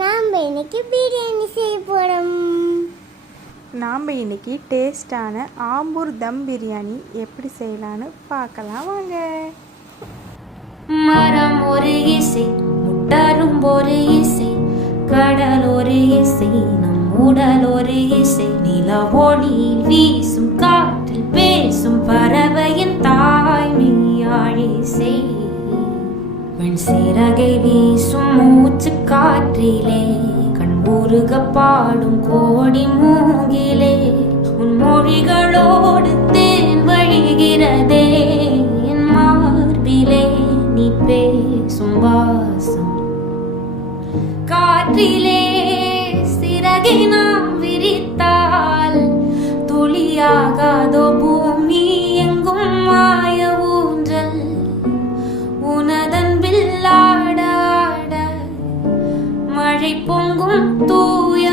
நாம் இன்னைக்கு பிரியாணி செய்ய போகிறோம். நாம் இன்னைக்கு டேஸ்டான ஆம்பூர் தம் பிரியாணி எப்படி செய்யலான்னு பார்க்கலாம் வாங்க. மரம் ஒரு இசை, முட்டாரும் ஒரு இசை, கடல் ஒரு இசை, நம் உடல் ஒரு இசை, நில ஒளி வீசும் காற்றில் பேசும் பறவையின் தாய்மையாழ் இசை, வெண் சிறகை வீசும் மூச்சு காற்றிலே, கண்புருக பாடும் கோடி மூங்கிலே, உன் மொழிகளோடு தேன் வழிகிறதே என் மார்பிலே, நீ பேசும் வாசம் காற்றிலே, சிறகை நாம் விரித்தால் துளியாகாதோ பூமி எங்கும் மாய ஊஞ்சல், உனதன்பில் ஆட ஆட மழை பொங்கும் தூய